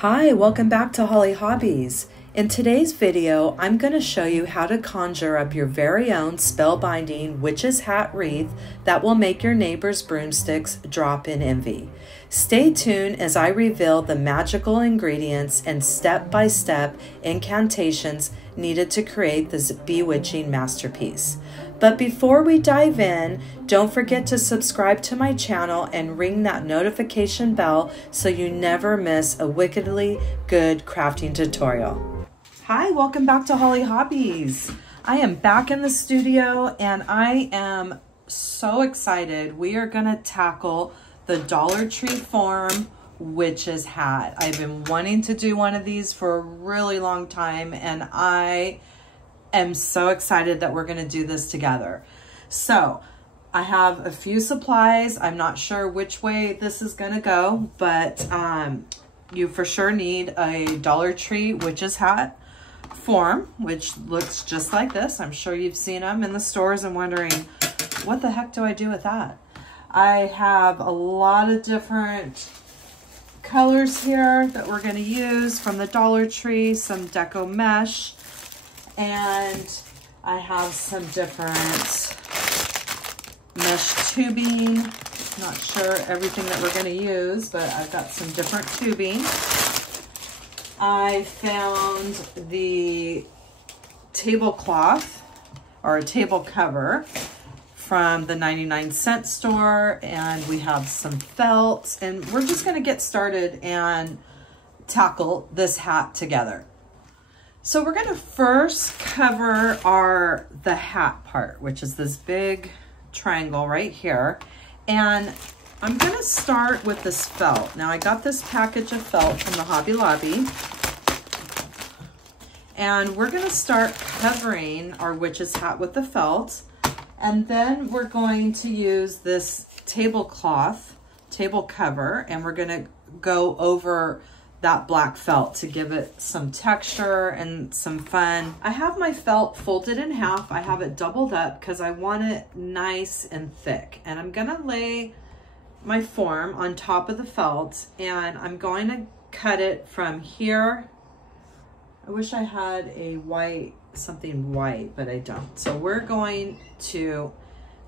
Hi, welcome back to Holly Hobbies. In today's video, I'm going to show you how to conjure up your very own spellbinding witch's hat wreath that will make your neighbor's broomsticks drop in envy. Stay tuned as I reveal the magical ingredients and step-by-step incantations needed to create this bewitching masterpiece. But before we dive in, don't forget to subscribe to my channel and ring that notification bell so you never miss a wickedly good crafting tutorial. Hi, welcome back to Holly Hobbies. I am back in the studio and I am so excited. We are gonna tackle the Dollar Tree Farm witch's hat. I've been wanting to do one of these for a really long time and I am so excited that we're going to do this together. So I have a few supplies. I'm not sure which way this is going to go, but you for sure need a Dollar Tree witch's hat form, which looks just like this. I'm sure you've seen them in the stores and wondering, what the heck do I do with that? I have a lot of different colors here that we're going to use from the Dollar Tree, some deco mesh, and I have some different mesh tubing. Not sure everything that we're going to use, but I've got some different tubing. I found the tablecloth or a table cover from the 99-cent store, and we have some felt, and we're just going to get started and tackle this hat together. So we're going to first cover the hat part, which is this big triangle right here. And I'm going to start with this felt. Now I got this package of felt from the Hobby Lobby. And we're going to start covering our witch's hat with the felt. And then we're going to use this tablecloth, table cover, and we're going to go over that black felt to give it some texture and some fun. I have my felt folded in half. I have it doubled up because I want it nice and thick. And I'm gonna lay my form on top of the felt and I'm going to cut it from here. I wish I had a white, something white, but I don't. So we're going to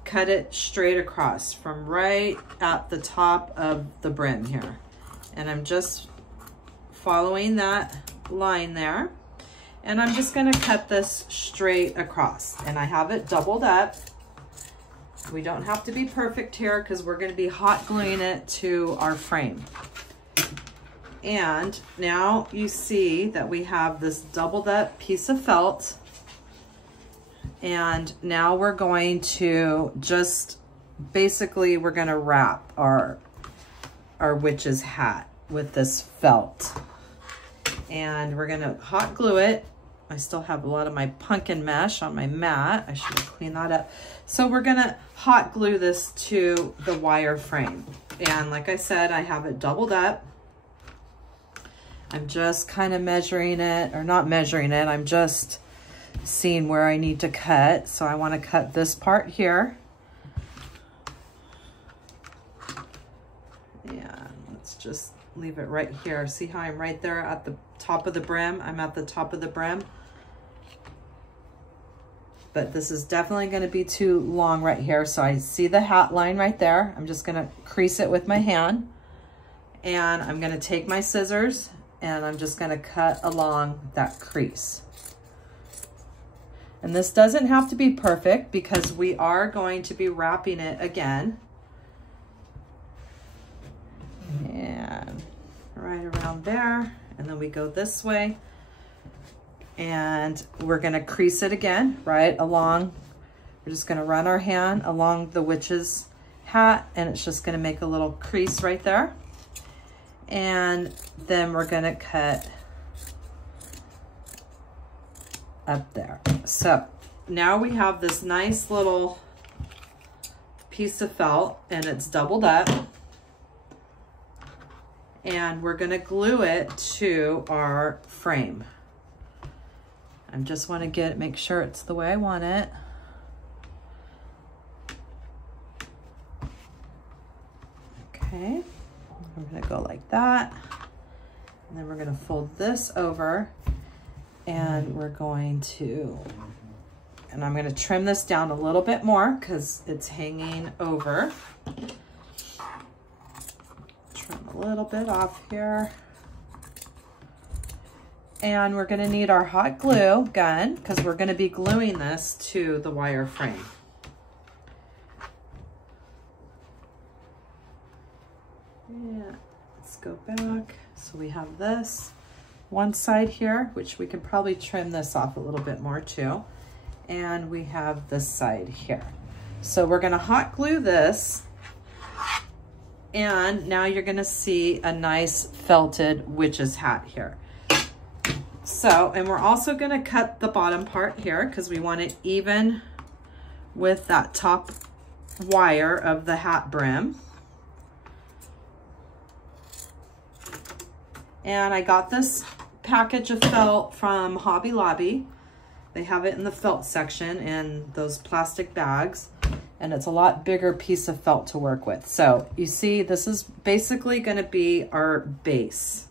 cut it straight across from right at the top of the brim here. And I'm just following that line there, and I'm just going to cut this straight across, and I have it doubled up. We don't have to be perfect here because we're going to be hot gluing it to our frame. And now you see that we have this doubled up piece of felt, and now we're going to just basically we're going to wrap our witch's hat with this felt. And we're gonna hot glue it. I still have a lot of my pumpkin mesh on my mat. I should clean that up. So we're gonna hot glue this to the wire frame. And like I said, I have it doubled up. I'm just kind of measuring it, or not measuring it, I'm just seeing where I need to cut. So I wanna cut this part here. And let's just leave it right here. See how I'm right there at the top of the brim? I'm at the top of the brim. But this is definitely going to be too long right here. So I see the hat line right there. I'm just going to crease it with my hand. And I'm going to take my scissors and I'm just going to cut along that crease. And this doesn't have to be perfect because we are going to be wrapping it again. And right around there, and then we go this way and we're going to crease it again right along. We're just going to run our hand along the witch's hat and it's just going to make a little crease right there, and then we're going to cut up there. So now we have this nice little piece of felt and it's doubled up. And we're going to glue it to our frame. I just want to make sure it's the way I want it. Okay, I'm going to go like that. And then we're gonna fold this over and we're going to, and I'm gonna trim this down a little bit more because it's hanging over. Trim a little bit off here. And we're gonna need our hot glue gun because we're gonna be gluing this to the wire frame. Yeah, let's go back. So we have this one side here, which we can probably trim this off a little bit more too. And we have this side here. So we're gonna hot glue this, and now you're gonna see a nice felted witch's hat here. So, and we're also gonna cut the bottom part here because we want it even with that top wire of the hat brim. And I got this package of felt from Hobby Lobby. They have it in the felt section in those plastic bags, and it's a lot bigger piece of felt to work with. So you see, this is basically gonna be our base.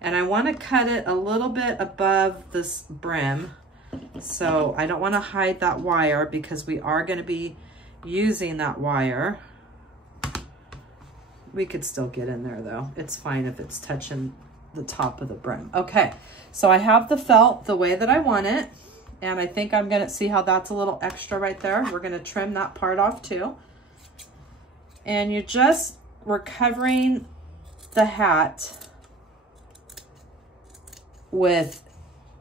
And I wanna cut it a little bit above this brim. So I don't wanna hide that wire because we are gonna be using that wire. We could still get in there though. It's fine if it's touching the top of the brim. Okay, so I have the felt the way that I want it, and I think I'm gonna see how that's a little extra right there. We're gonna trim that part off too. And we're covering the hat with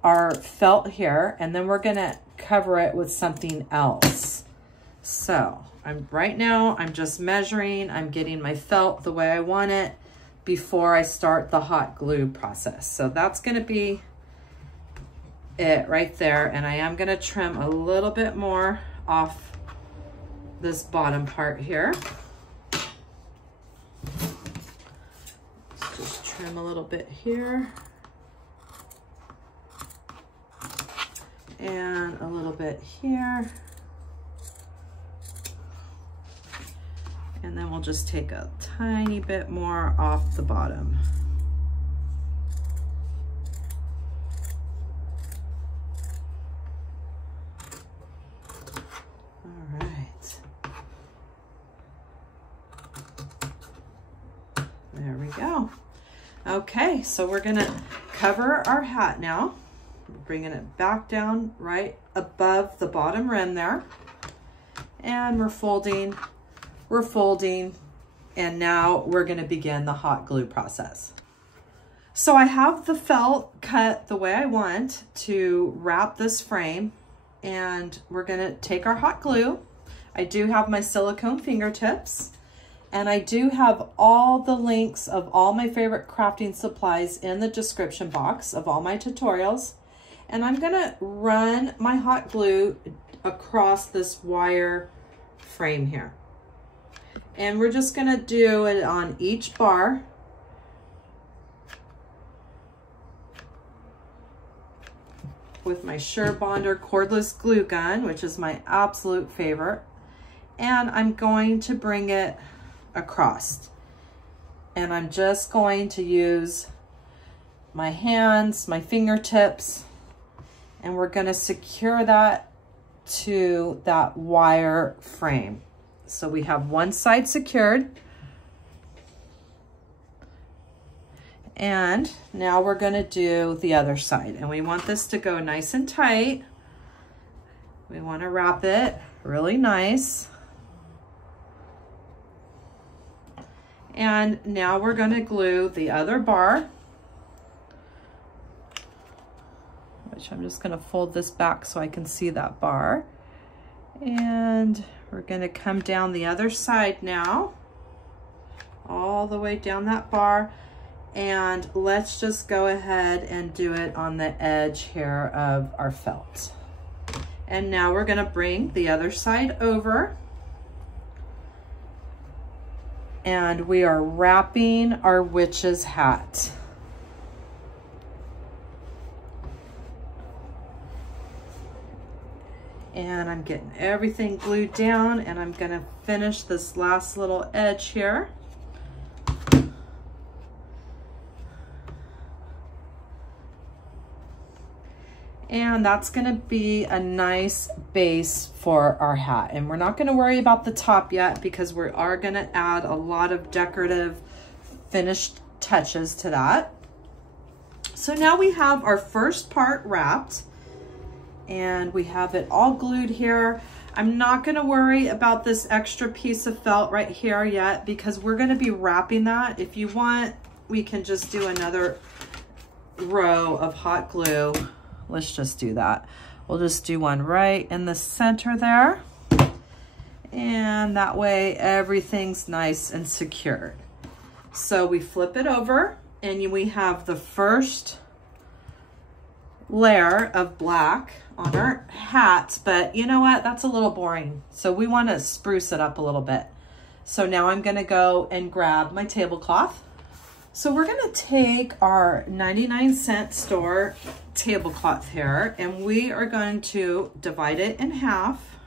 our felt here, and then we're gonna cover it with something else. So right now I'm just measuring, I'm getting my felt the way I want it before I start the hot glue process. So that's gonna be it right there. And I am gonna trim a little bit more off this bottom part here. Let's just trim a little bit here. And a little bit here. And then we'll just take a tiny bit more off the bottom. All right. There we go. Okay, so we're gonna cover our hat now. Bringing it back down right above the bottom rim there. And we're folding, and now we're gonna begin the hot glue process. So I have the felt cut the way I want to wrap this frame, and we're gonna take our hot glue. I do have my silicone fingertips, and I do have all the links of all my favorite crafting supplies in the description box of all my tutorials. And I'm gonna run my hot glue across this wire frame here. And we're just gonna do it on each bar. With my Surebonder cordless glue gun, which is my absolute favorite. And I'm going to bring it across. And I'm just going to use my hands, my fingertips, and we're gonna secure that to that wire frame. So we have one side secured. And now we're gonna do the other side. And we want this to go nice and tight. We wanna wrap it really nice. And now we're gonna glue the other bar, which I'm just gonna fold this back so I can see that bar. And we're gonna come down the other side now, all the way down that bar. And let's just go ahead and do it on the edge here of our felt. And now we're gonna bring the other side over. And we are wrapping our witch's hat. And I'm getting everything glued down, and I'm gonna finish this last little edge here. And that's gonna be a nice base for our hat. And we're not gonna worry about the top yet because we are gonna add a lot of decorative finished touches to that. So now we have our first part wrapped and we have it all glued here. I'm not gonna worry about this extra piece of felt right here yet because we're gonna be wrapping that. If you want, we can just do another row of hot glue. Let's just do that. We'll just do one right in the center there. And that way everything's nice and secured. So we flip it over and we have the first layer of black on our hat, but you know what? That's a little boring. So we want to spruce it up a little bit. So now I'm gonna go and grab my tablecloth. So we're gonna take our 99-cent store tablecloth here and we are going to divide it in half.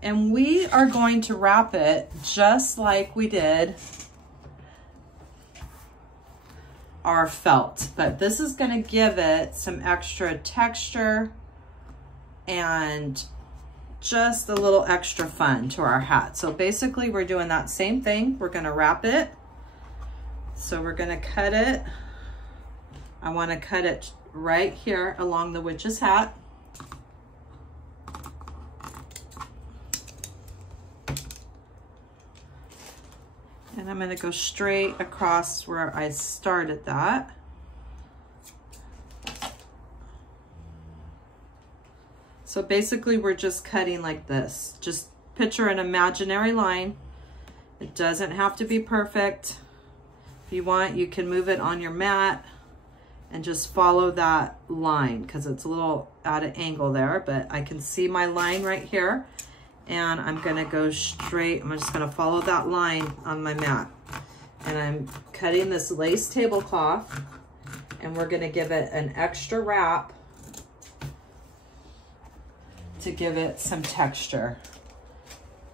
And we are going to wrap it just like we did our felt, but this is gonna give it some extra texture and just a little extra fun to our hat. So basically we're doing that same thing. We're gonna wrap it. So we're gonna cut it. I wanna cut it right here along the witch's hat. And I'm gonna go straight across where I started that. So basically we're just cutting like this. Just picture an imaginary line. It doesn't have to be perfect. If you want, you can move it on your mat and just follow that line because it's a little at an angle there, but I can see my line right here and I'm gonna go straight. I'm just gonna follow that line on my mat. And I'm cutting this lace tablecloth and we're gonna give it an extra wrap to give it some texture.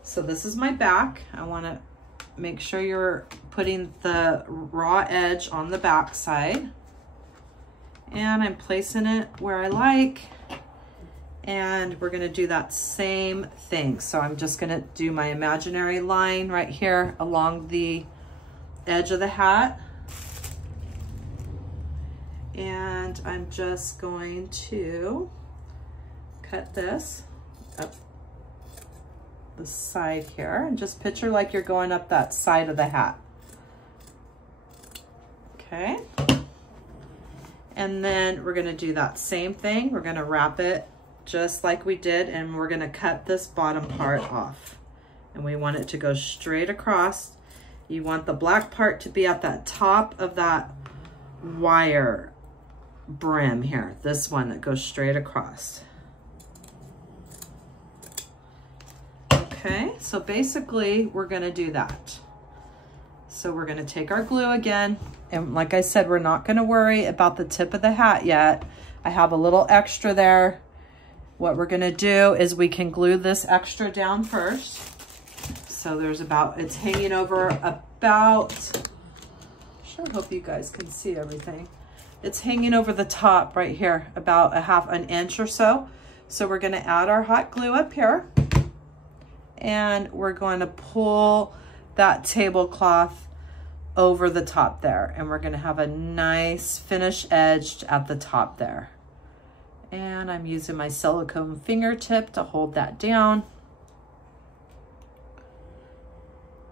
So this is my back. I wanna make sure you're putting the raw edge on the back side. And I'm placing it where I like. And we're gonna do that same thing. So I'm just gonna do my imaginary line right here along the edge of the hat. And I'm just going to cut this up the side here and just picture like you're going up that side of the hat. Okay. And then we're gonna do that same thing. We're gonna wrap it just like we did and we're gonna cut this bottom part off. And we want it to go straight across. You want the black part to be at that top of that wire brim here. This one that goes straight across. Okay, so basically we're gonna do that. So we're gonna take our glue again. And like I said, we're not gonna worry about the tip of the hat yet. I have a little extra there. What we're gonna do is we can glue this extra down first. So there's about, it's hanging over about, sure hope you guys can see everything. It's hanging over the top right here, about an inch or so. So we're gonna add our hot glue up here and we're going to pull that tablecloth over the top there. And we're gonna have a nice finish edge at the top there. And I'm using my silicone fingertip to hold that down.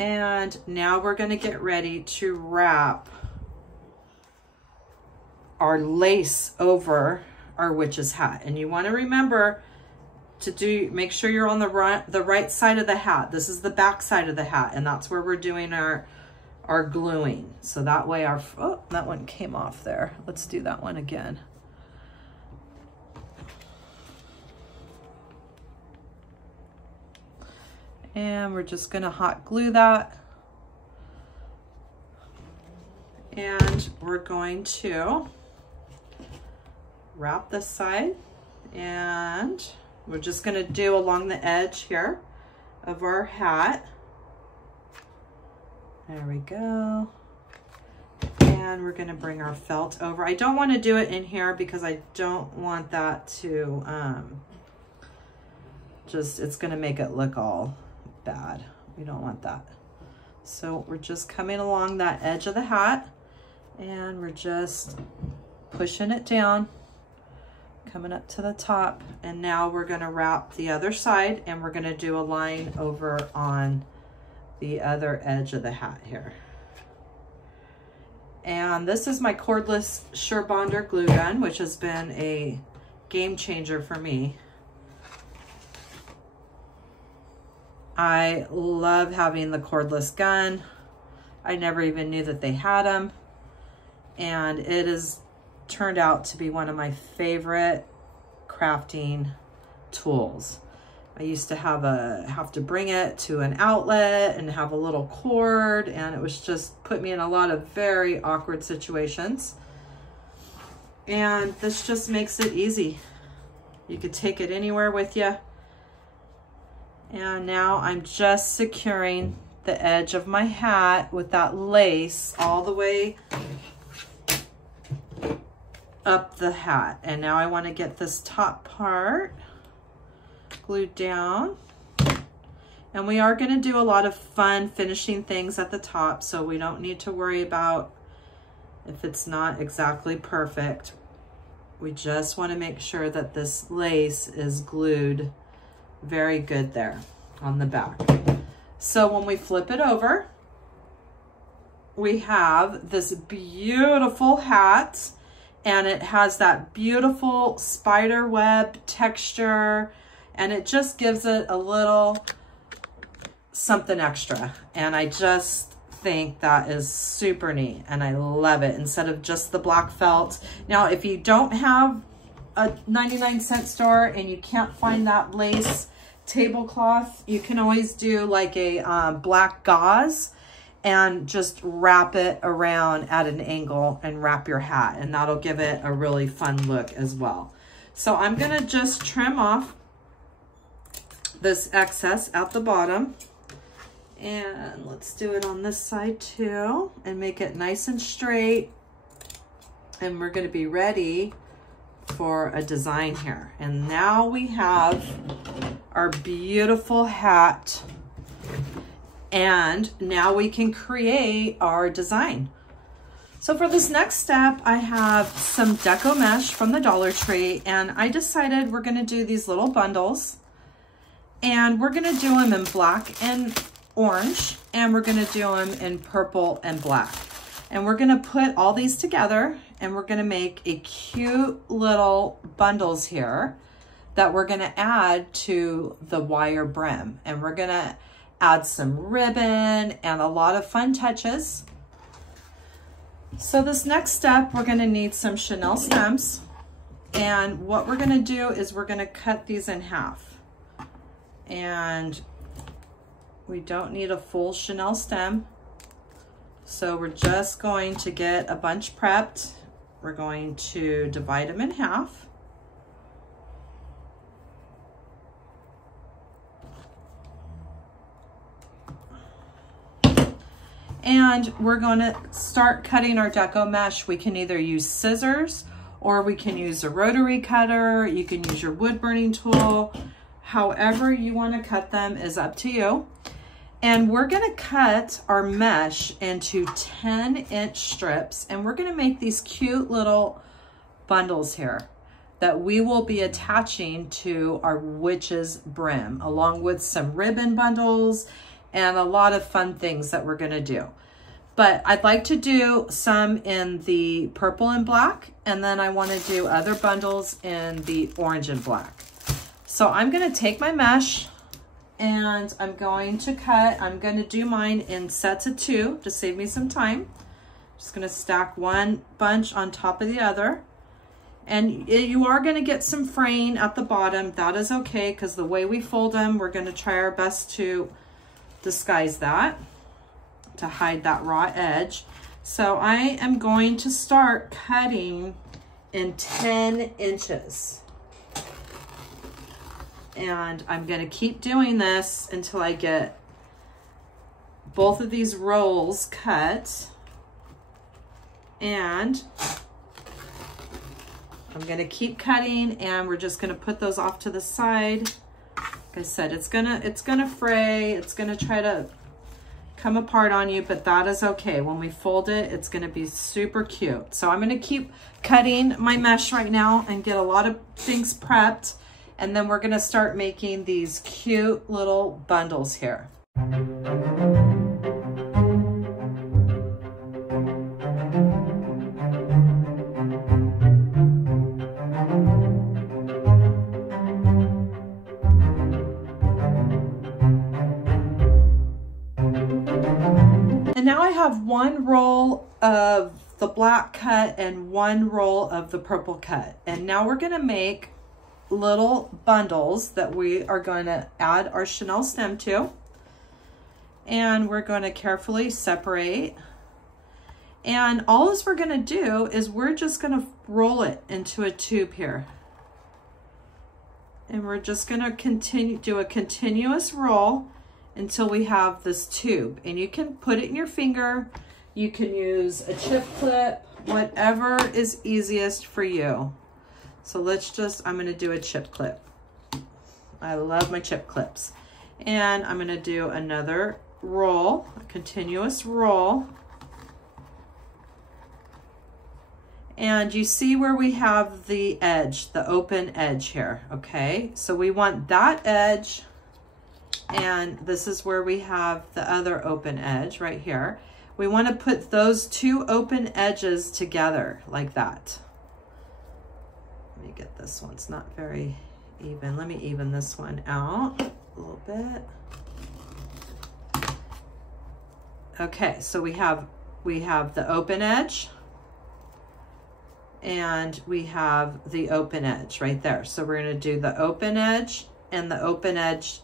And now we're gonna get ready to wrap our lace over our witch's hat. And you wanna remember to make sure you're on the right side of the hat. This is the back side of the hat, and that's where we're doing our gluing. So that way oh, that one came off there. Let's do that one again. And we're just gonna hot glue that. And we're going to wrap this side and we're just gonna do along the edge here of our hat. There we go. And we're gonna bring our felt over. I don't wanna do it in here because I don't want that to, it's gonna make it look all bad. We don't want that. So we're just coming along that edge of the hat and we're just pushing it down, coming up to the top. And now we're gonna wrap the other side and we're gonna do a line over on the other edge of the hat here. And this is my cordless Surebonder glue gun, which has been a game changer for me. I love having the cordless gun. I never even knew that they had them. And it has turned out to be one of my favorite crafting tools. I used to have to bring it to an outlet and have a little cord, and it was just put me in a lot of very awkward situations. And this just makes it easy. You could take it anywhere with you. And now I'm just securing the edge of my hat with that lace all the way up the hat. And now I want to get this top part glued down. And we are going to do a lot of fun finishing things at the top, so we don't need to worry about if it's not exactly perfect. We just want to make sure that this lace is glued very good there on the back. So when we flip it over, we have this beautiful hat, and it has that beautiful spider web texture, and it just gives it a little something extra. And I just think that is super neat, and I love it, instead of just the black felt. Now, if you don't have a 99-cent store and you can't find that lace tablecloth, you can always do like a black gauze and just wrap it around at an angle and wrap your hat, and that'll give it a really fun look as well. So I'm gonna just trim off this excess at the bottom, and let's do it on this side too and make it nice and straight. And we're gonna be ready for a design here. And now we have our beautiful hat, and now we can create our design. So for this next step, I have some deco mesh from the Dollar Tree, and I decided we're gonna do these little bundles, and we're gonna do them in black and orange, and we're gonna do them in purple and black. And we're gonna put all these together, and we're gonna make a cute little bundles here that we're gonna add to the wire brim. And we're gonna add some ribbon and a lot of fun touches. So this next step, we're gonna need some Chenille stems. And what we're gonna do is we're gonna cut these in half. And we don't need a full Chenille stem. So we're just going to get a bunch prepped. We're going to divide them in half. And we're going to start cutting our deco mesh. We can either use scissors or we can use a rotary cutter. You can use your wood burning tool. However you want to cut them is up to you. And we're going to cut our mesh into 10-inch strips, and we're going to make these cute little bundles here that we will be attaching to our witch's brim, along with some ribbon bundles and a lot of fun things that we're going to do. But I'd like to do some in the purple and black, and then I want to do other bundles in the orange and black. So I'm going to take my mesh, and I'm going to cut. I'm going to do mine in sets of 2 to save me some time. Just going to stack one bunch on top of the other. And you are going to get some fraying at the bottom. That is okay, because the way we fold them, we're going to try our best to disguise that, to hide that raw edge. So I am going to start cutting in 10 inches. And I'm going to keep doing this until I get both of these rolls cut. And I'm gonna keep cutting, and we're just gonna put those off to the side. Like I said, it's gonna fray, it's gonna try to come apart on you, but that is okay. When we fold it, it's gonna be super cute. So I'm gonna keep cutting my mesh right now and get a lot of things prepped, and then we're gonna start making these cute little bundles here. And now I have one roll of the black cut and one roll of the purple cut. And now we're gonna make little bundles that we are gonna add our Chenille stem to. And we're gonna carefully separate. And all we're gonna do is we're just gonna roll it into a tube here. And we're just gonna do a continuous roll until we have this tube. And you can put it in your finger, you can use a chip clip, whatever is easiest for you. So I'm gonna do a chip clip. I love my chip clips. And I'm gonna do another roll, a continuous roll. And you see where we have the edge, the open edge here, okay? So we want that edge, and this is where we have the other open edge right here. We want to put those two open edges together like that. Let me get this one, it's not very even. Let me even this one out a little bit. Okay, so we have the open edge, and we have the open edge right there. So we're going to do the open edge and the open edge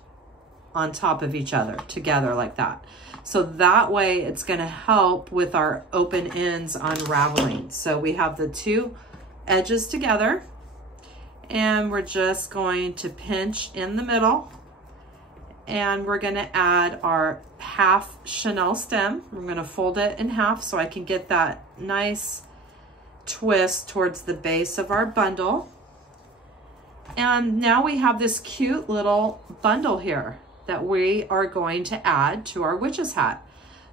on top of each other together like that. So that way it's going to help with our open ends unraveling. So we have the two edges together, and we're just going to pinch in the middle, and we're going to add our half Chenille stem. We're going to fold it in half so I can get that nice twist towards the base of our bundle. And now we have this cute little bundle here that we are going to add to our witch's hat.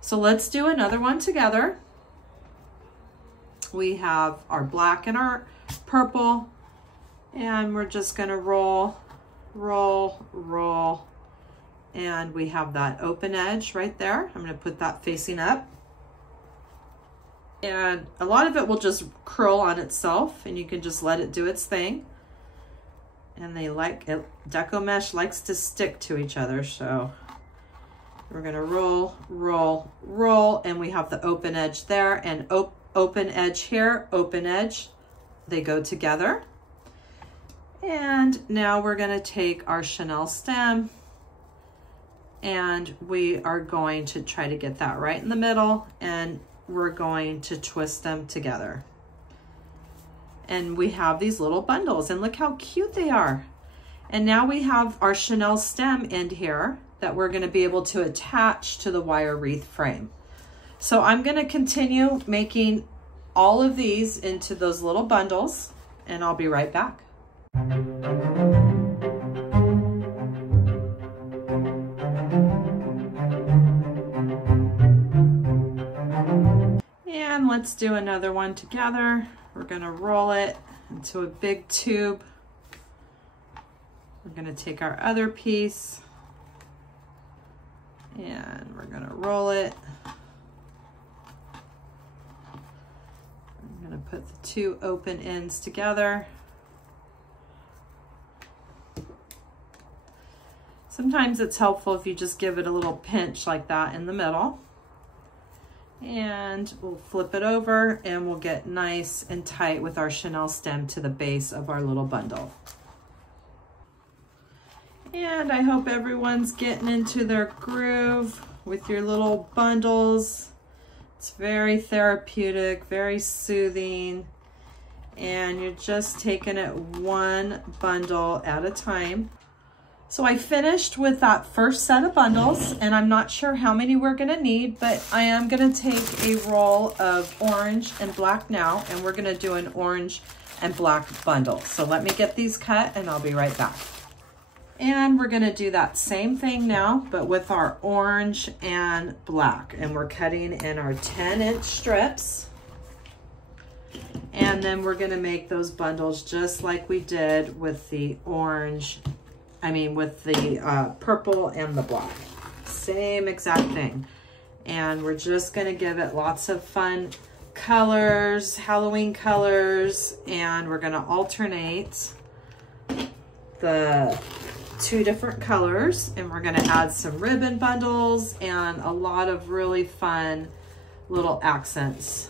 So let's do another one together. We have our black and our purple, and we're just gonna roll, roll, roll. And we have that open edge right there. I'm gonna put that facing up. And a lot of it will just curl on itself, and you can just let it do its thing. And they like it, deco mesh likes to stick to each other. So we're gonna roll, roll, roll, and we have the open edge there, and open edge here, open edge, they go together. And now we're gonna take our Chenille stem, and we are going to try to get that right in the middle, and we're going to twist them together. And we have these little bundles, and look how cute they are. And now we have our Chenille stem end here that we're gonna be able to attach to the wire wreath frame. So I'm gonna continue making all of these into those little bundles, and I'll be right back. And let's do another one together. We're gonna roll it into a big tube. We're gonna take our other piece, and we're gonna roll it. I'm gonna put the two open ends together. Sometimes it's helpful if you just give it a little pinch like that in the middle. And we'll flip it over, and we'll get nice and tight with our Chenille stem to the base of our little bundle. And I hope everyone's getting into their groove with your little bundles. It's very therapeutic, very soothing, and you're just taking it one bundle at a time. So I finished with that first set of bundles, and I'm not sure how many we're gonna need, but I am gonna take a roll of orange and black now, and we're gonna do an orange and black bundle. So let me get these cut and I'll be right back. And we're gonna do that same thing now, but with our orange and black. And we're cutting in our 10-inch strips. And then we're gonna make those bundles just like we did with the orange, with the purple and the black. Same exact thing. And we're just gonna give it lots of fun colors, Halloween colors, and we're gonna alternate the 2 different colors, and we're gonna add some ribbon bundles and a lot of really fun little accents.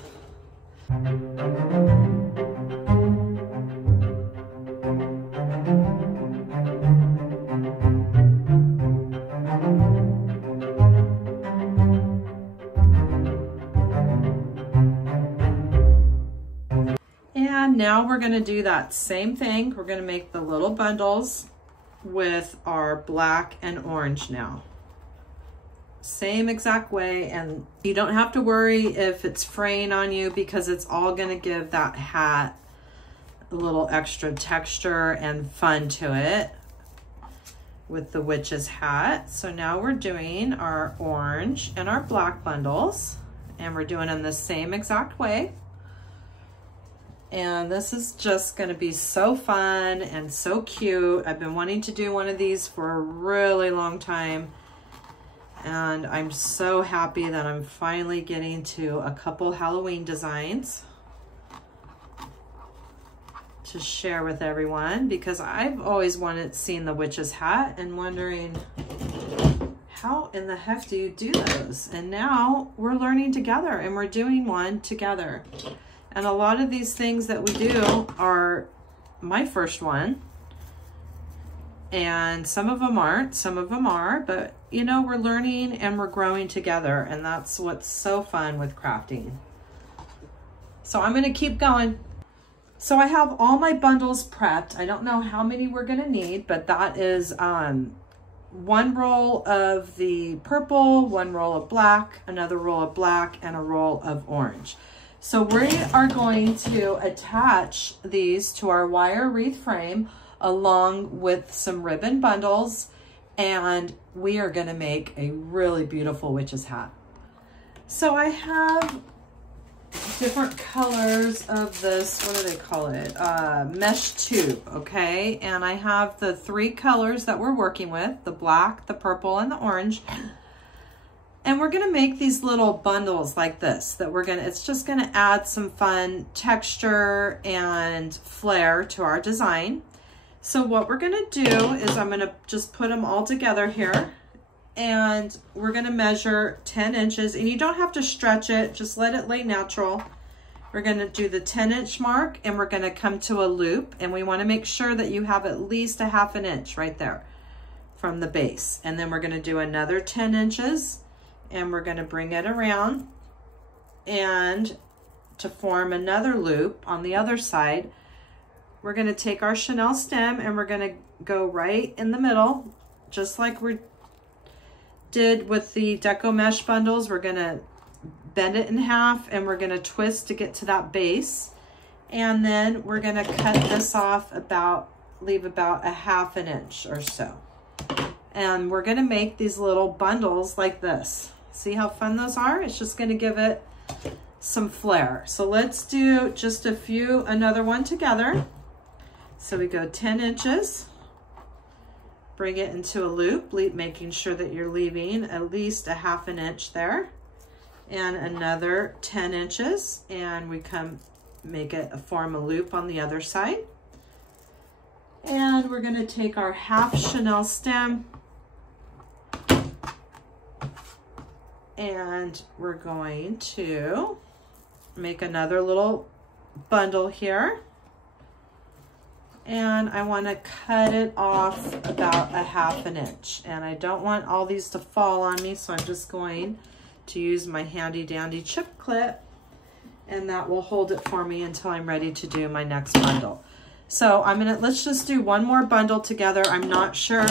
And now we're gonna do that same thing. We're gonna make the little bundles with our black and orange now. Same exact way, and you don't have to worry if it's fraying on you because it's all gonna give that hat a little extra texture and fun to it with the witch's hat. So now we're doing our orange and our black bundles, and we're doing them the same exact way. And this is just gonna be so fun and so cute. I've been wanting to do one of these for a really long time. And I'm so happy that I'm finally getting to a couple Halloween designs to share with everyone, because I've always seen the witch's hat and wondering, how in the heck do you do those? And now we're learning together and we're doing one together. And a lot of these things that we do are my first one. And some of them aren't, some of them are, but you know, we're learning and we're growing together. And that's what's so fun with crafting. So I'm gonna keep going. So I have all my bundles prepped. I don't know how many we're gonna need, but that is 1 roll of the purple, 1 roll of black, another roll of black, and a roll of orange. So we are going to attach these to our wire wreath frame along with some ribbon bundles, and we are gonna make a really beautiful witch's hat. So I have different colors of this, what do they call it? Mesh tube, okay? And I have the 3 colors that we're working with, the black, the purple, and the orange. And we're gonna make these little bundles like this, it's just gonna add some fun texture and flair to our design. So what we're gonna do is I'm gonna just put them all together here, and we're gonna measure 10 inches, and you don't have to stretch it, just let it lay natural. We're gonna do the 10-inch mark, and we're gonna come to a loop, and we wanna make sure that you have at least a 1/2 inch right there from the base. And then we're gonna do another 10 inches, and we're gonna bring it around, and to form another loop on the other side, we're gonna take our chenille stem and we're gonna go right in the middle, just like we did with the deco mesh bundles. We're gonna bend it in half and we're gonna twist to get to that base. And then we're gonna cut this off leave about a 1/2 inch or so. And we're gonna make these little bundles like this. See how fun those are? It's just gonna give it some flair. So let's do just another one together. So we go 10 inches, bring it into a loop, making sure that you're leaving at least a 1/2 inch there, and another 10 inches, and we form a loop on the other side. And we're gonna take our 1/2 chenille stem, and we're going to make another little bundle here. And I want to cut it off about a 1/2 inch. And I don't want all these to fall on me, so I'm just going to use my handy dandy chip clip, and that will hold it for me until I'm ready to do my next bundle. So let's just do one more bundle together. I'm not sure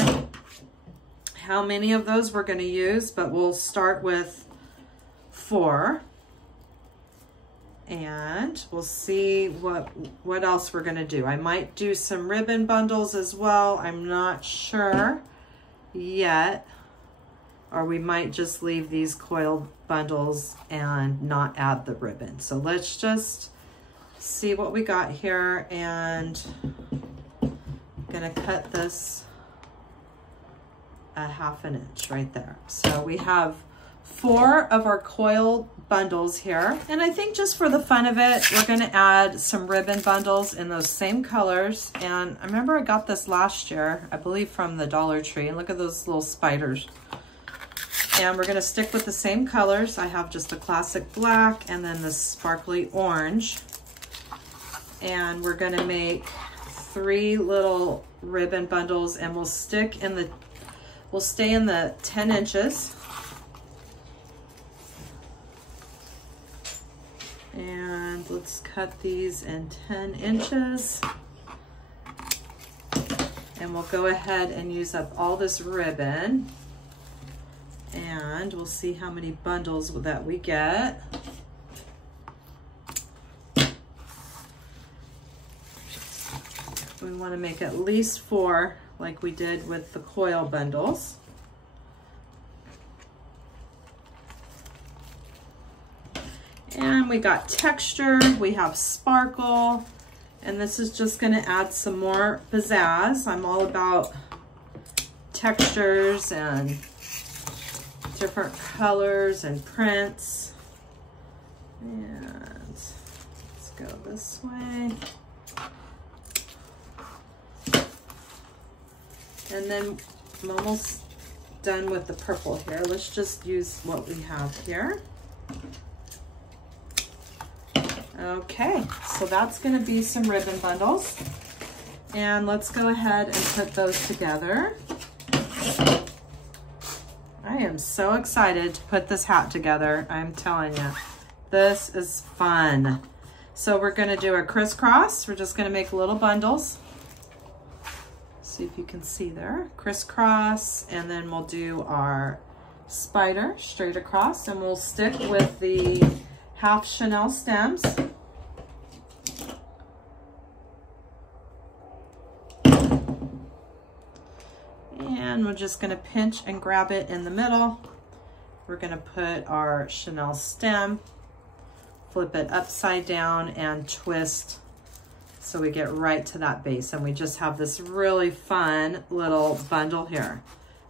how many of those we're going to use, but we'll start with 4. And we'll see what else we're going to do. I might do some ribbon bundles as well. I'm not sure yet. Or we might just leave these coiled bundles and not add the ribbon. So let's just see what we got here, and I'm gonna cut this a 1/2 inch right there. So we have 4 of our coiled bundles here. And I think just for the fun of it, we're gonna add some ribbon bundles in those same colors. And I remember I got this last year, I believe from the Dollar Tree. And look at those little spiders. And we're gonna stick with the same colors. I have just a classic black and then this sparkly orange. And we're gonna make 3 little ribbon bundles, and we'll stay in the 10 inches. And let's cut these in 10 inches. And we'll go ahead and use up all this ribbon. And we'll see how many bundles that we get. We want to make at least 4 like we did with the coil bundles. And we got texture, we have sparkle, and this is just going to add some more pizzazz. I'm all about textures and different colors and prints. And let's go this way. And then I'm almost done with the purple here. Let's just use what we have here. Okay, so that's going to be some ribbon bundles. And let's go ahead and put those together. I am so excited to put this hat together. I'm telling you, this is fun. So we're going to do a crisscross. We're just going to make little bundles. See if you can see there. Crisscross, and then we'll do our spider straight across, and we'll stick with the half chenille stems. And we're just going to pinch and grab it in the middle. We're going to put our chenille stem, flip it upside down, and twist so we get right to that base. And we just have this really fun little bundle here.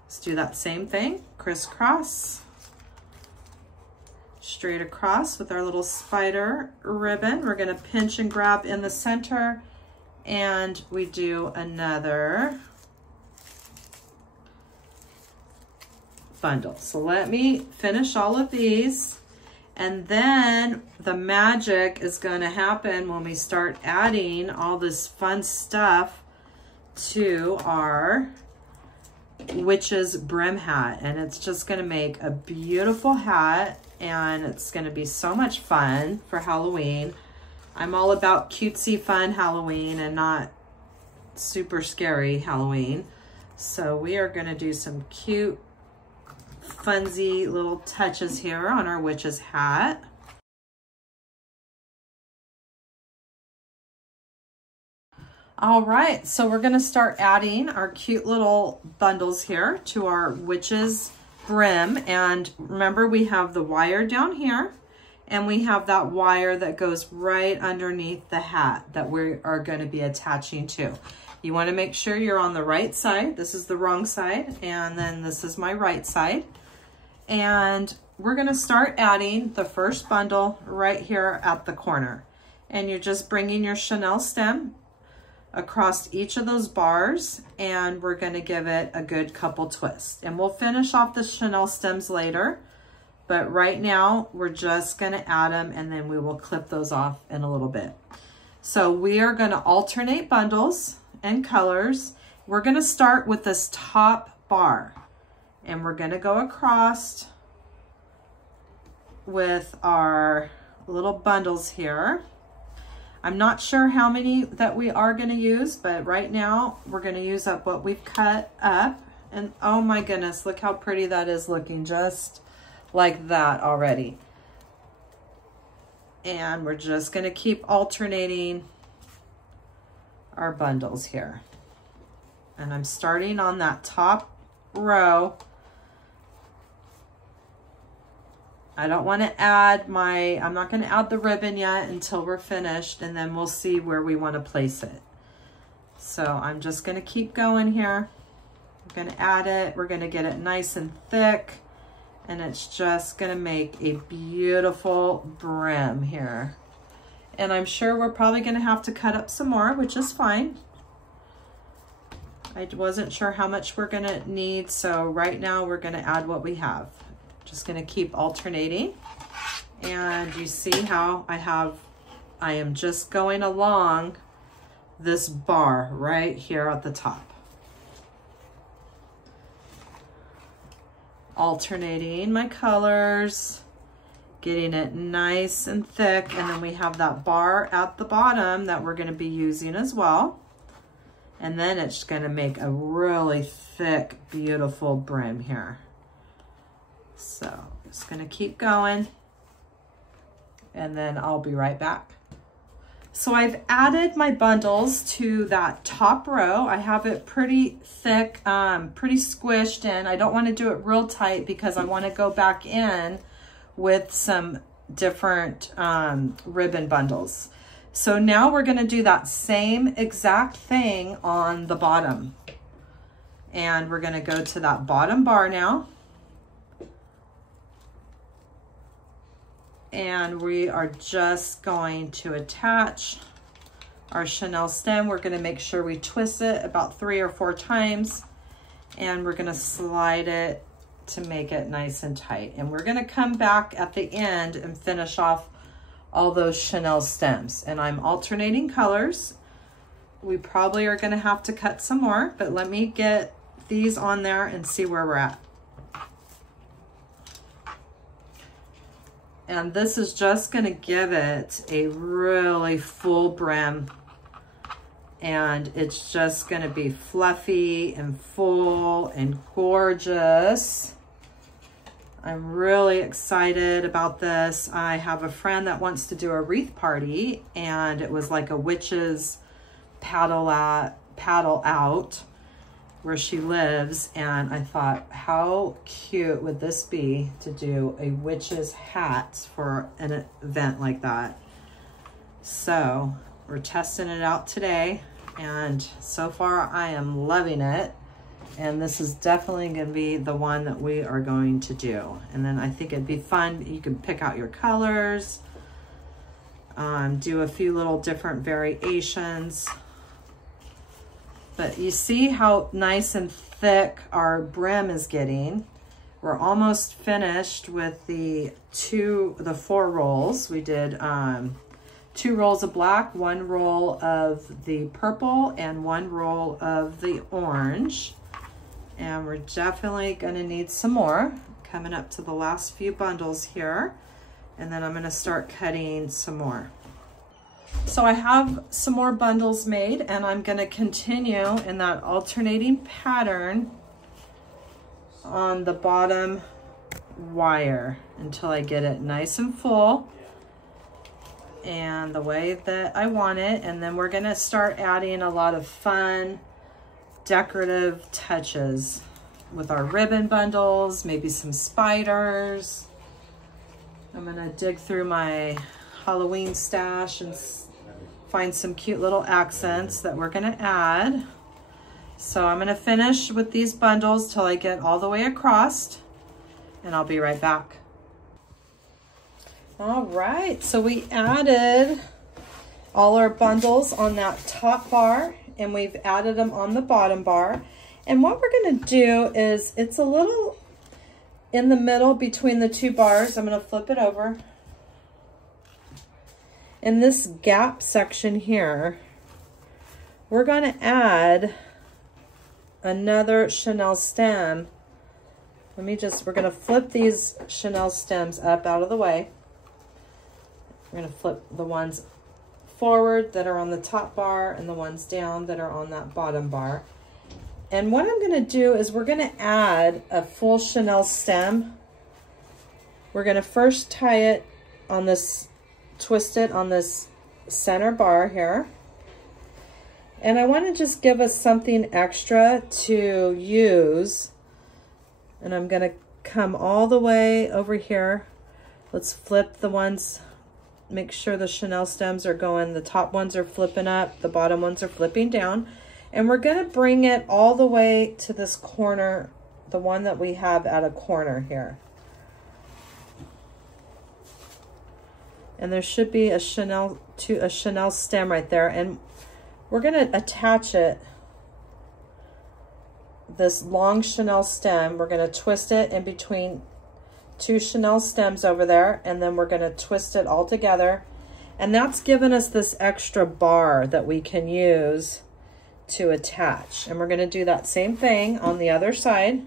Let's do that same thing, crisscross, straight across with our little spider ribbon. We're going to pinch and grab in the center, and we do another bundle. So let me finish all of these, and then the magic is going to happen when we start adding all this fun stuff to our witch's brim hat. And it's just going to make a beautiful hat, and it's going to be so much fun for Halloween. I'm all about cutesy fun Halloween and not super scary Halloween. So we are going to do some cute funsy little touches here on our witch's hat. All right, so we're going to start adding our cute little bundles here to our witch's brim. And remember, we have the wire down here, and we have that wire that goes right underneath the hat that we are going to be attaching to. You want to make sure you're on the right side. This is the wrong side, and then this is my right side. And we're going to start adding the first bundle right here at the corner. And you're just bringing your chenille stem across each of those bars, and we're going to give it a good couple twists. And we'll finish off the chenille stems later, but right now we're just going to add them, and then we will clip those off in a little bit. So we are going to alternate bundles and colors. We're going to start with this top bar, and we're going to go across with our little bundles here. I'm not sure how many that we are going to use, but right now we're going to use up what we've cut up And oh my goodness, look how pretty that is looking, just like that already. And we're just gonna keep alternating our bundles here. And I'm starting on that top row. I don't want to add I'm not going to add the ribbon yet until we're finished, and then we'll see where we want to place it. So I'm just going to keep going here. I'm going to add it. We're going to get it nice and thick, and it's just going to make a beautiful brim here. And I'm sure we're probably going to have to cut up some more, which is fine. I wasn't sure how much we're going to need, so right now we're going to add what we have. Just going to keep alternating, and you see how I am just going along this bar right here at the top, alternating my colors, getting it nice and thick, and then we have that bar at the bottom that we're going to be using as well, and then it's going to make a really thick, beautiful brim here. So just gonna keep going, and then I'll be right back. So I've added my bundles to that top row. I have it pretty thick, pretty squished in. I don't want to do it real tight because I want to go back in with some different ribbon bundles. So now we're going to do that same exact thing on the bottom. And we're going to go to that bottom bar now. And we are just going to attach our chenille stem. We're going to make sure we twist it about 3 or 4 times, and we're going to slide it to make it nice and tight. And we're going to come back at the end and finish off all those chenille stems. And I'm alternating colors. We probably are going to have to cut some more, but let me get these on there and see where we're at. And this is just going to give it a really full brim, and it's just going to be fluffy and full and gorgeous. I'm really excited about this. I have a friend that wants to do a wreath party, and it was like a witch's paddle out where she lives, and I thought, how cute would this be to do a witch's hat for an event like that? So we're testing it out today, and so far I am loving it, and this is definitely going to be the one that we are going to do. And then I think it'd be fun. You can pick out your colors, do a few little different variations. But you see how nice and thick our brim is getting. We're almost finished with the 4 rolls. We did 2 rolls of black, 1 roll of the purple, and 1 roll of the orange. And we're definitely going to need some more. Coming up to the last few bundles here. And then I'm going to start cutting some more. So I have some more bundles made, and I'm going to continue in that alternating pattern on the bottom wire until I get it nice and full and the way that I want it. And then we're going to start adding a lot of fun decorative touches with our ribbon bundles, maybe some spiders. I'm going to dig through my Halloween stash and find some cute little accents that we're going to add. So I'm going to finish with these bundles till I get all the way across, and I'll be right back. All right, so we added all our bundles on that top bar, and we've added them on the bottom bar. And what we're going to do is, it's a little in the middle between the 2 bars. I'm going to flip it over. In this gap section here, we're going to add another chenille stem. We're going to flip these chenille stems up out of the way. We're going to flip the ones forward that are on the top bar and the ones down that are on that bottom bar. And what I'm going to do is we're going to add a full chenille stem. We're going to first tie it on this, twist it on this center bar here. And I want to just give us something extra to use. And I'm going to come all the way over here. Let's flip the ones, make sure the chenille stems are going, the top ones are flipping up, the bottom ones are flipping down. And we're going to bring it all the way to this corner, the one that we have at a corner here. And there should be a chenille stem right there. And we're going to attach it, this long chenille stem. We're going to twist it in between two chenille stems over there. And then we're going to twist it all together. And that's given us this extra bar that we can use to attach. And we're going to do that same thing on the other side.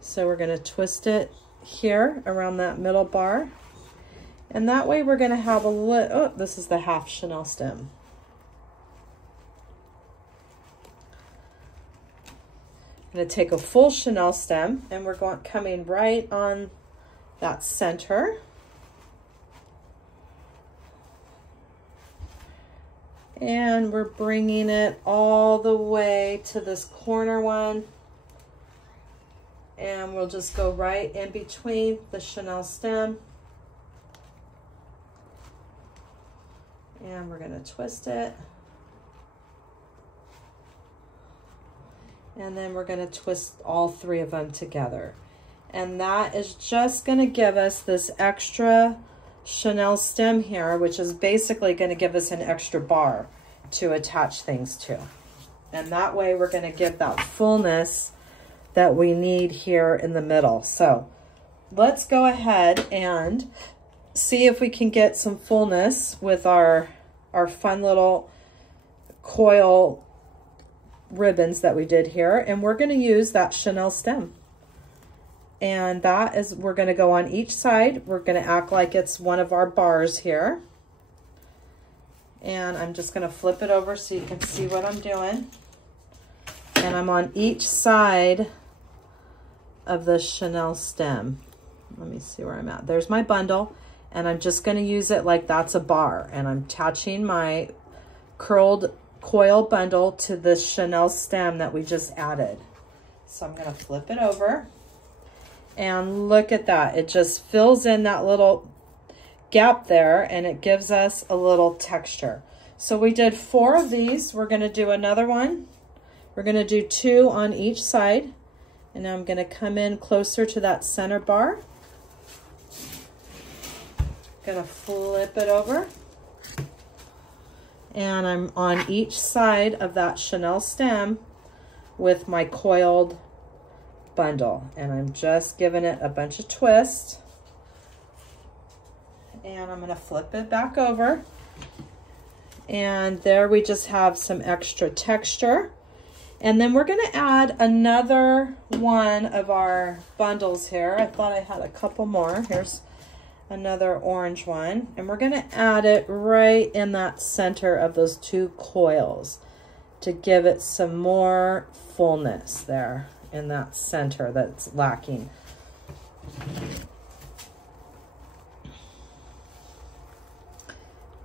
So we're going to twist it here around that middle bar. And that way we're going to have a little, oh, this is the half chenille stem. I'm going to take a full chenille stem and we're coming right on that center. And we're bringing it all the way to this corner one. And we'll just go right in between the chenille stem. And we're going to twist it. And then we're going to twist all three of them together. And that is just going to give us this extra chenille stem here, which is basically going to give us an extra bar to attach things to. And that way we're going to give that fullness that we need here in the middle. So let's go ahead and see if we can get some fullness with our fun little coil ribbons that we did here. And we're going to use that chenille stem. And that is, we're going to go on each side. We're going to act like it's one of our bars here. And I'm just going to flip it over so you can see what I'm doing. And I'm on each side of the chenille stem. Let me see where I'm at. There's my bundle. And I'm just going to use it like that's a bar. And I'm attaching my curled coil bundle to this chenille stem that we just added. So I'm going to flip it over. And look at that. It just fills in that little gap there and it gives us a little texture. So we did 4 of these. We're going to do another one. We're going to do 2 on each side. And now I'm going to come in closer to that center bar. Going to flip it over. And I'm on each side of that chenille stem with my coiled bundle, and I'm just giving it a bunch of twists. And I'm going to flip it back over. And there we just have some extra texture. And then we're going to add another one of our bundles here. I thought I had a couple more. Here's another orange one. And we're going to add it right in that center of those 2 coils to give it some more fullness there in that center that's lacking.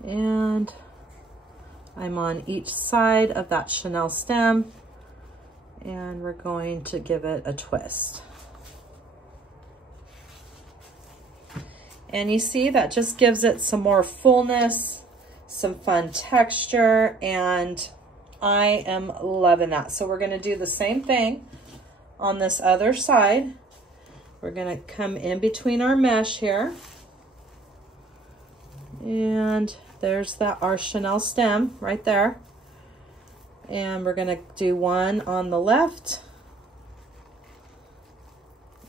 And I'm on each side of that chenille stem and we're going to give it a twist. And you see that just gives it some more fullness, some fun texture, and I am loving that. So we're going to do the same thing on this other side. We're going to come in between our mesh here. And there's our chenille stem right there. And we're going to do one on the left.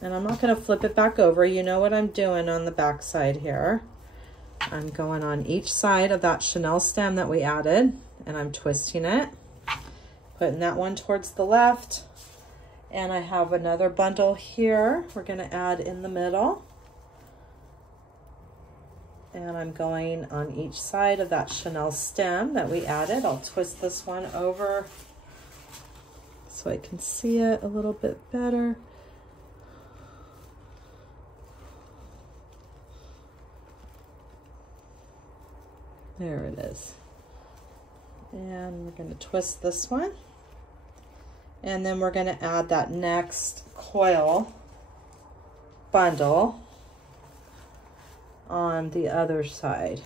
And I'm not going to flip it back over. You know what I'm doing on the back side here. I'm going on each side of that chenille stem that we added. And I'm twisting it. Putting that one towards the left. And I have another bundle here we're going to add in the middle. And I'm going on each side of that chenille stem that we added. I'll twist this one over so I can see it a little bit better. There it is. And we're going to twist this one. And then we're going to add that next coil bundle on the other side.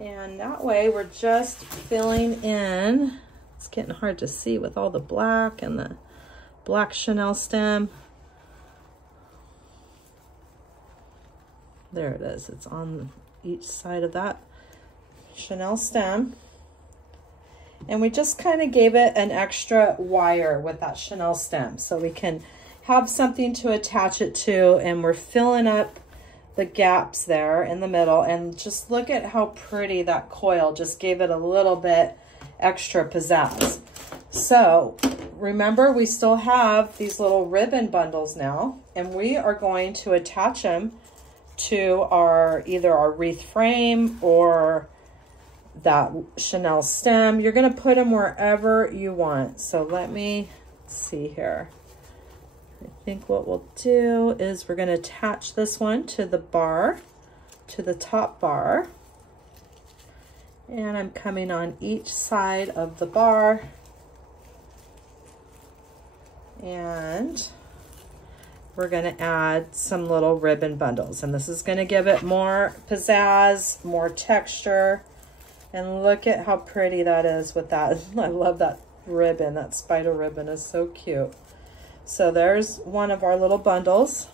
And that way we're just filling in. It's getting hard to see with all the black and the black Chenille stem. There it is. It's on each side of that Chenille stem. And we just kind of gave it an extra wire with that Chenille stem so we can have something to attach it to, and we're filling up the gaps there in the middle. And just look at how pretty that coil just gave it a little bit extra pizzazz. So remember, we still have these little ribbon bundles now, and we are going to attach them to our either our wreath frame or that Chenille stem. You're going to put them wherever you want. So let me see here. I think what we'll do is we're going to attach this one to the bar, to the top bar. And I'm coming on each side of the bar. And we're going to add some little ribbon bundles. And this is going to give it more pizzazz, more texture. And look at how pretty that is with that. I love that ribbon. That spider ribbon is so cute. So there's one of our little bundles.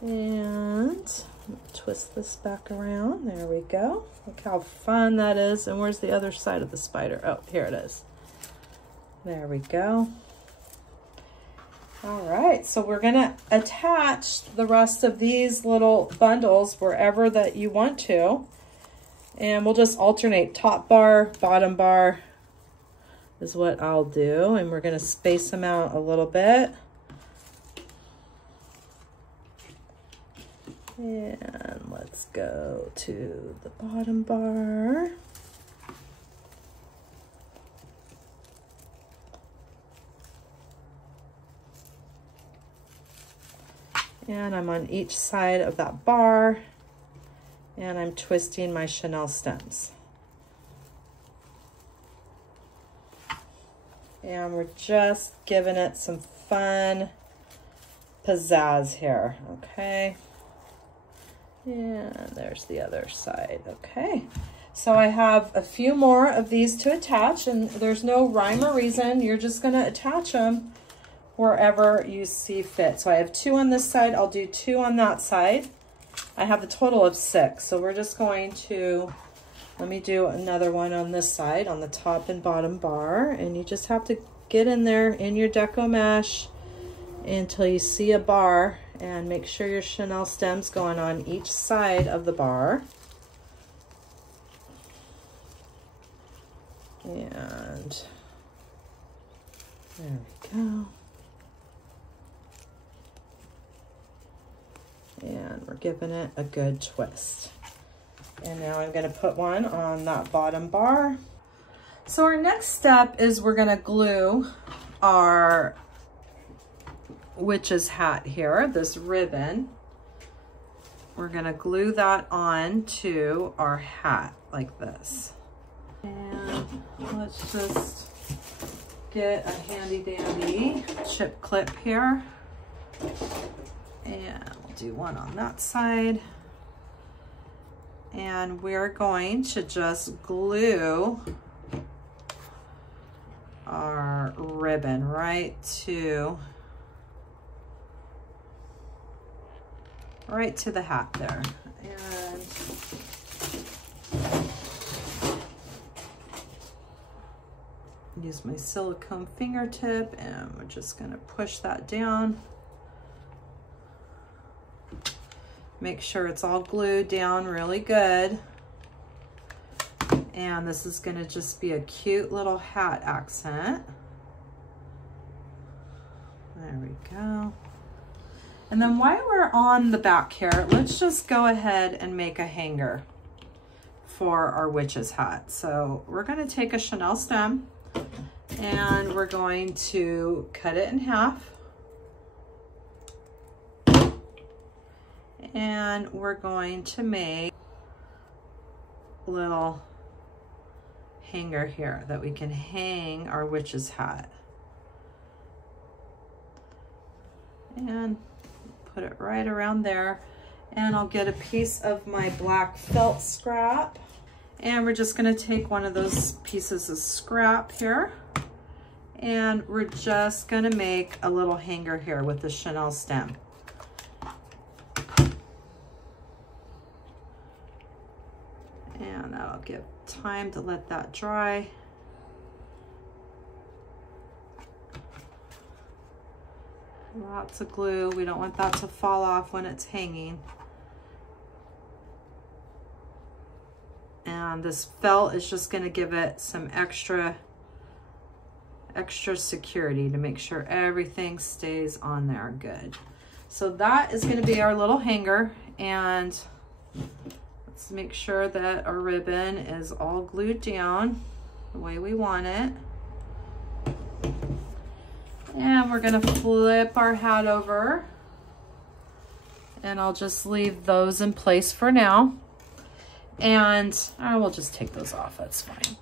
And twist this back around. There we go. Look how fun that is. And where's the other side of the spider? Oh, here it is. There we go. All right, so we're gonna attach the rest of these little bundles wherever that you want to. And we'll just alternate top bar, bottom bar is what I'll do. And we're gonna space them out a little bit. And let's go to the bottom bar. And I'm on each side of that bar, and I'm twisting my Chenille stems. And we're just giving it some fun pizzazz here, okay? And there's the other side, okay? So I have a few more of these to attach, and there's no rhyme or reason. You're just gonna attach them wherever you see fit. So I have 2 on this side, I'll do 2 on that side. I have a total of 6. So we're just going to, let me do another one on this side, on the top and bottom bar. And you just have to get in there in your deco mesh until you see a bar, and make sure your Chenille stem's going on each side of the bar. And there we go. And we're giving it a good twist. And now I'm going to put one on that bottom bar. So our next step is we're going to glue our witch's hat here, this ribbon. We're going to glue that on to our hat like this. And let's just get a handy dandy chip clip here. And do one on that side, and we're going to just glue our ribbon right to the hat there. And use my silicone fingertip, and we're just going to push that down. Make sure it's all glued down really good. And this is going to just be a cute little hat accent. There we go. And then while we're on the back here, let's just go ahead and make a hanger for our witch's hat. So we're going to take a Chenille stem and we're going to cut it in half. And we're going to make a little hanger here that we can hang our witch's hat. And put it right around there. And I'll get a piece of my black felt scrap. And we're just gonna take one of those pieces of scrap here. And we're just gonna make a little hanger here with the Chenille stem. And that'll give time to let that dry. Lots of glue. We don't want that to fall off when it's hanging. And this felt is just going to give it some extra security to make sure everything stays on there good. So that is going to be our little hanger, and let's make sure that our ribbon is all glued down the way we want it. And we're gonna flip our hat over, and I'll just leave those in place for now. And I will just take those off, that's fine.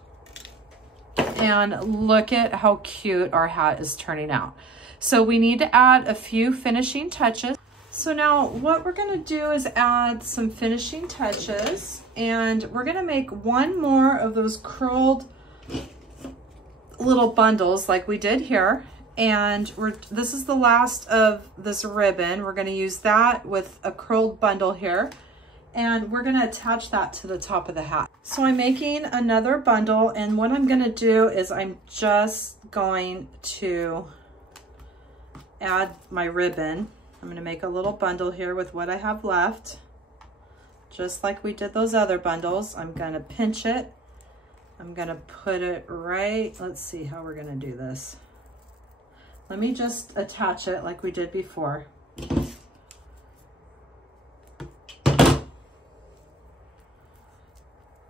And look at how cute our hat is turning out. So we need to add a few finishing touches. So now what we're gonna do is add some finishing touches, and we're gonna make one more of those curled little bundles like we did here. And this is the last of this ribbon. We're gonna use that with a curled bundle here, and we're gonna attach that to the top of the hat. So I'm making another bundle, and what I'm gonna do is I'm just going to add my ribbon. I'm gonna make a little bundle here with what I have left, just like we did those other bundles. I'm gonna pinch it. I'm gonna put it right, let's see how we're gonna do this. Let me just attach it like we did before.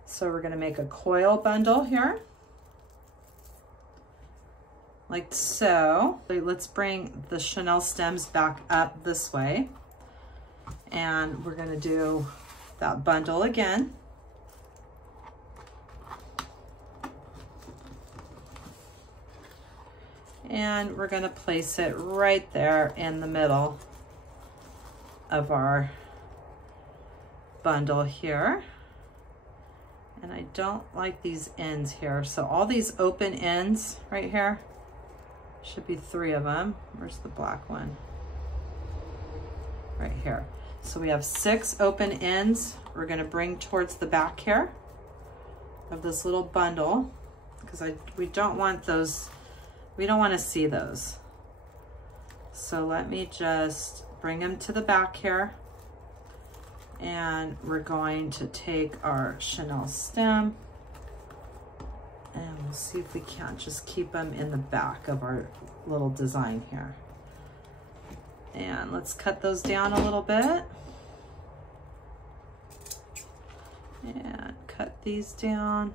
So we're gonna make a coil bundle here, like so. Let's bring the Chenille stems back up this way, and we're gonna do that bundle again. And we're gonna place it right there in the middle of our bundle here. And I don't like these ends here. So all these open ends right here, should be 3 of them. Where's the black one? Right here. So we have 6 open ends we're gonna bring towards the back here of this little bundle, because we don't want those. We don't want to see those. So let me just bring them to the back here. And we're going to take our Chenille stem, and we'll see if we can't just keep them in the back of our little design here. And let's cut those down a little bit. And cut these down.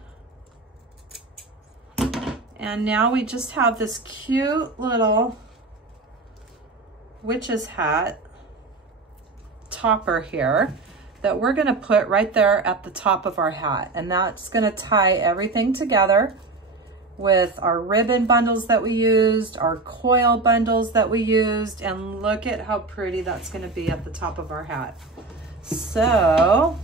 And now we just have this cute little witch's hat topper here that we're gonna put right there at the top of our hat. And that's gonna tie everything together with our ribbon bundles that we used, our coil bundles that we used, and look at how pretty that's gonna be at the top of our hat. So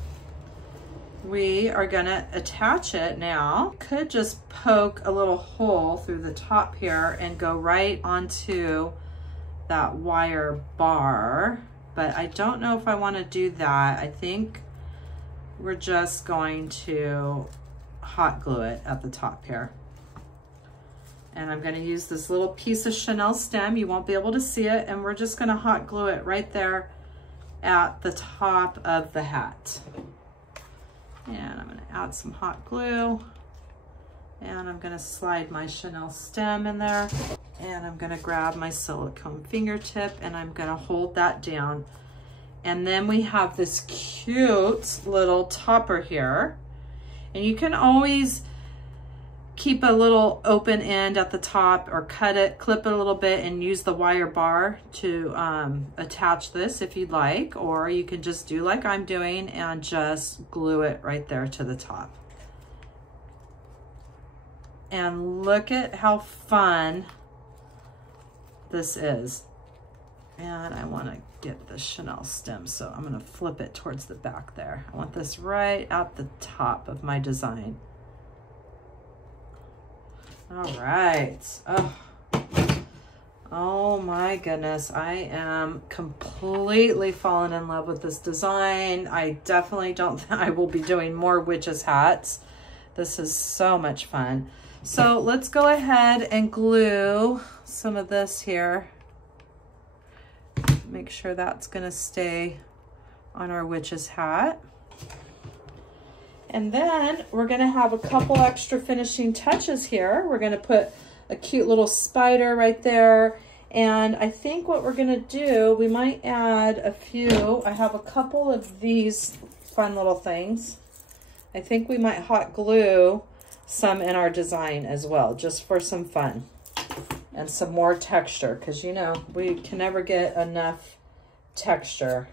we are gonna attach it now. Could just poke a little hole through the top here and go right onto that wire bar, but I don't know if I wanna do that. I think we're just going to hot glue it at the top here. And I'm gonna use this little piece of Chenille stem. You won't be able to see it, and we're just gonna hot glue it right there at the top of the hat. And I'm gonna add some hot glue, and I'm gonna slide my Chenille stem in there, and I'm gonna grab my silicone fingertip, and I'm gonna hold that down. And then we have this cute little topper here. And you can always keep a little open end at the top or cut it, clip it a little bit and use the wire bar to attach this if you'd like, or you can just do like I'm doing and just glue it right there to the top. And look at how fun this is. And I want to get the Chenille stem, so I'm going to flip it towards the back there. I want this right at the top of my design. All right. Oh my goodness. I am completely falling in love with this design. I definitely don't think I will be doing more witches hats. This is so much fun. So let's go ahead and glue some of this here. Make sure that's going to stay on our witch's hat. And then we're going to have a couple extra finishing touches here. We're going to put a cute little spider right there. And I think what we're going to do, we might add a few. I have a couple of these fun little things. I think we might hot glue some in our design as well, just for some fun and some more texture, because you know we can never get enough texture.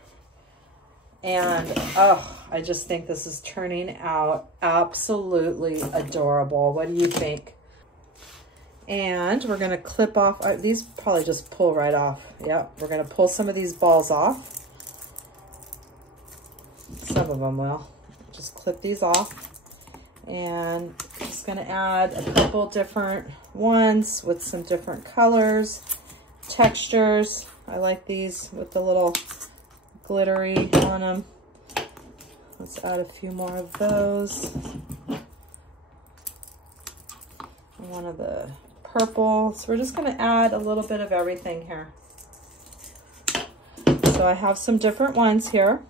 And oh, I just think this is turning out absolutely adorable. What do you think? And we're going to clip off, these probably just pull right off. Yep, we're going to pull some of these balls off. Some of them will. Just clip these off. And just going to add a couple different ones with some different colors, textures. I like these with the little glittery on them. Let's add a few more of those. One of the purple. So we're just going to add a little bit of everything here. So I have some different ones here.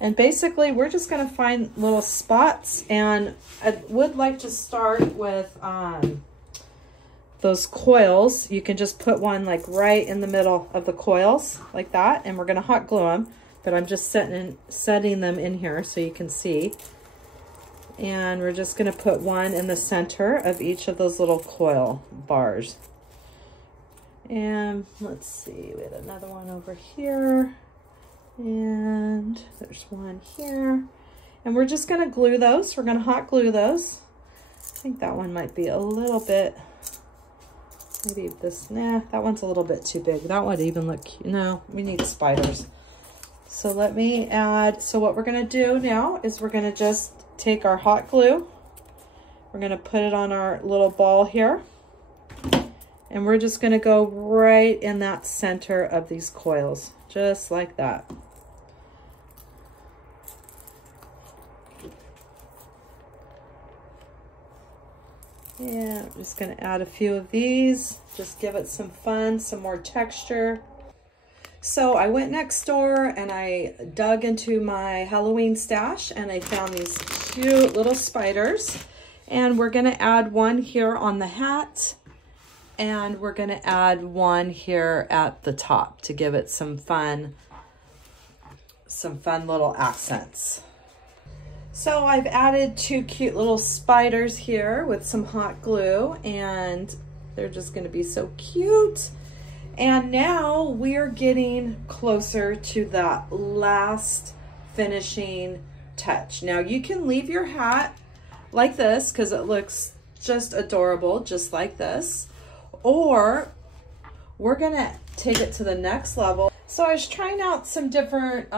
And basically, we're just going to find little spots, and I would like to start with those coils. You can just put one like right in the middle of the coils like that, and we're going to hot glue them, but I'm just setting them in here so you can see. And we're just going to put one in the center of each of those little coil bars. And let's see, we had another one over here. And there's one here. And we're just going to glue those. We're going to hot glue those. I think that one might be a little bit, maybe this, nah, that one's a little bit too big. That would even look cute. No, we need spiders. So let me add, so what we're going to do now is we're going to just take our hot glue. We're going to put it on our little ball here. And we're just going to go right in that center of these coils, just like that. Yeah, I'm just going to add a few of these, just give it some fun, some more texture. So I went next door and I dug into my Halloween stash and I found these cute little spiders. And we're going to add one here on the hat. And we're going to add one here at the top to give it some fun little accents. So I've added two cute little spiders here with some hot glue, and they're just going to be so cute. And now we're getting closer to that last finishing touch. Now you can leave your hat like this because it looks just adorable, just like this. Or we're gonna take it to the next level. So I was trying out some different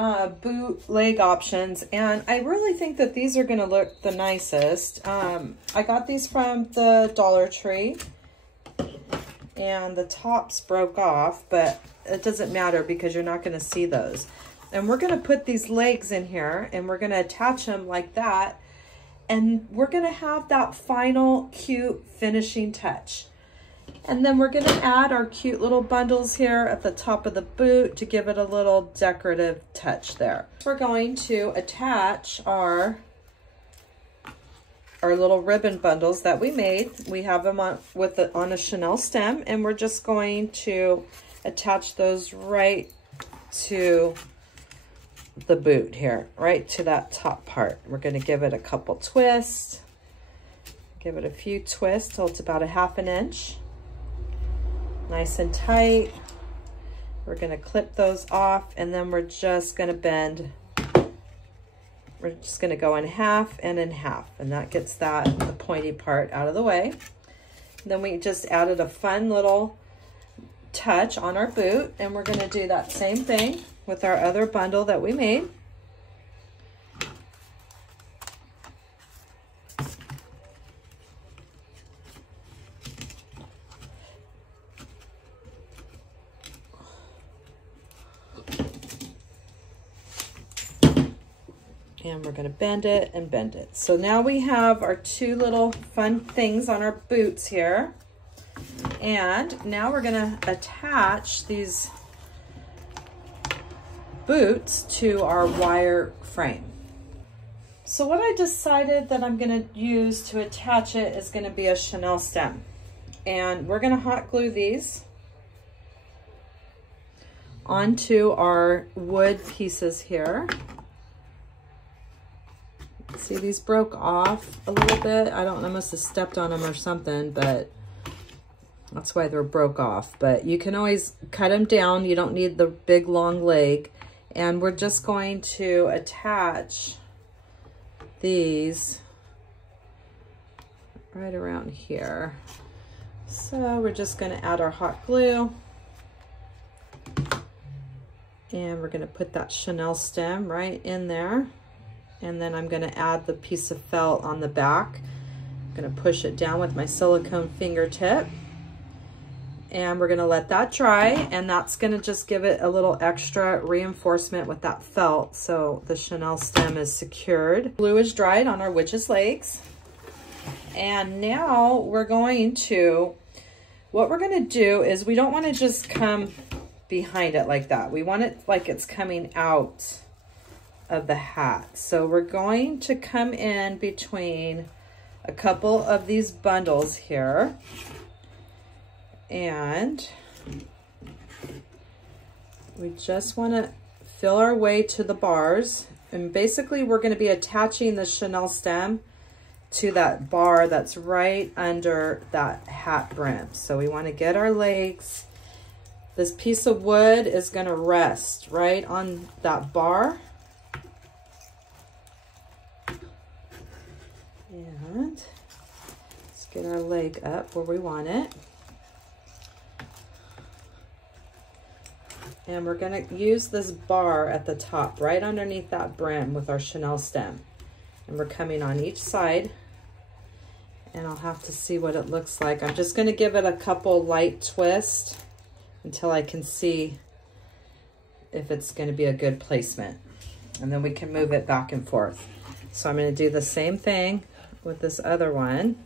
boot leg options, and I really think that these are gonna look the nicest. I got these from the Dollar Tree, and the tops broke off, but it doesn't matter because you're not gonna see those. And we're gonna put these legs in here, and we're gonna attach them like that, and we're gonna have that final cute finishing touch. And then we're going to add our cute little bundles here at the top of the boot to give it a little decorative touch there. We're going to attach our little ribbon bundles that we made. We have them on a Chenille stem, and we're just going to attach those right to the boot here, right to that top part. We're going to give it a couple twists. Give it a few twists till it's about a 1/2 inch. Nice and tight. We're going to clip those off, and then we're just going to bend. We're just going to go in half and in half, and that gets the pointy part out of the way. Then we just added a fun little touch on our boot, and we're going to do that same thing with our other bundle that we made. And we're going to bend it and bend it. So now we have our two little fun things on our boots here. And now we're going to attach these boots to our wire frame. So what I decided that I'm going to use to attach it is going to be a Chenille stem. And we're going to hot glue these onto our wood pieces here. See, these broke off a little bit. I must have stepped on them or something, but that's why they're broke off. But you can always cut them down. You don't need the big long leg. And we're just going to attach these right around here. So we're just going to add our hot glue. And we're going to put that Chenille stem right in there. And then I'm going to add the piece of felt on the back. I'm going to push it down with my silicone fingertip. And we're going to let that dry. And that's going to just give it a little extra reinforcement with that felt. So the Chenille stem is secured. Glue is dried on our witch's legs. And now we're going to, what we're going to do is we don't want to just come behind it like that. We want it like it's coming out of the hat. So we're going to come in between a couple of these bundles here, and we just want to fill our way to the bars. And basically we're going to be attaching the Chenille stem to that bar that's right under that hat brim. So we want to get our legs. This piece of wood is going to rest right on that bar. And let's get our leg up where we want it. And we're going to use this bar at the top, right underneath that brim with our Chenille stem. And we're coming on each side. And I'll have to see what it looks like. I'm just going to give it a couple light twists until I can see if it's going to be a good placement. And then we can move it back and forth. So I'm going to do the same thing with this other one.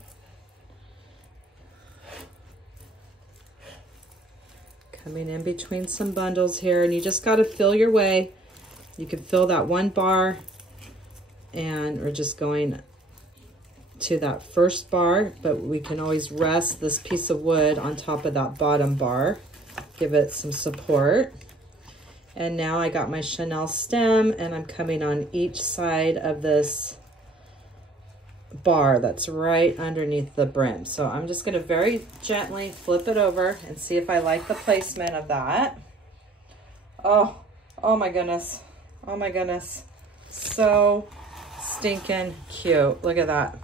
Coming in between some bundles here, and you just got to feel your way. You can fill that one bar, and we're just going to that first bar, but we can always rest this piece of wood on top of that bottom bar, give it some support. And now I got my Chenille stem, and I'm coming on each side of this bar that's right underneath the brim. So I'm just going to very gently flip it over and see if I like the placement of that. Oh my goodness. Oh my goodness. So stinking cute. Look at that.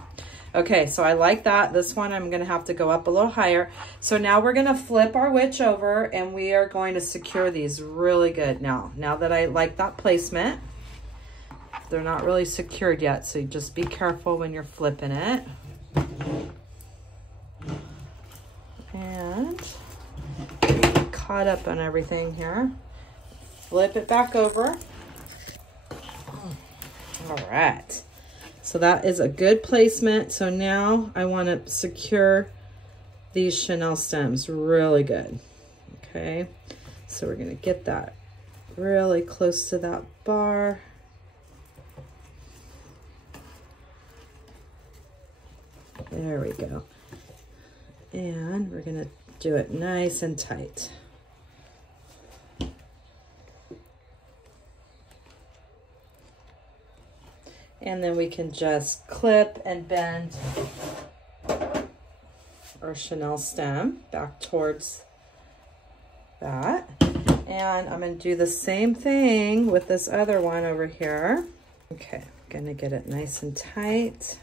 Okay, so I like that. This one I'm going to have to go up a little higher. So now we're going to flip our witch over, and we are going to secure these really good now that I like that placement. They're not really secured yet, so you just be careful when you're flipping it. And caught up on everything here. Flip it back over. All right. So that is a good placement. So now I want to secure these Chenille stems really good. Okay. So we're going to get that really close to that bar. There we go. And we're going to do it nice and tight. And then we can just clip and bend our Chenille stem back towards that. And I'm going to do the same thing with this other one over here. Okay, I'm going to get it nice and tight.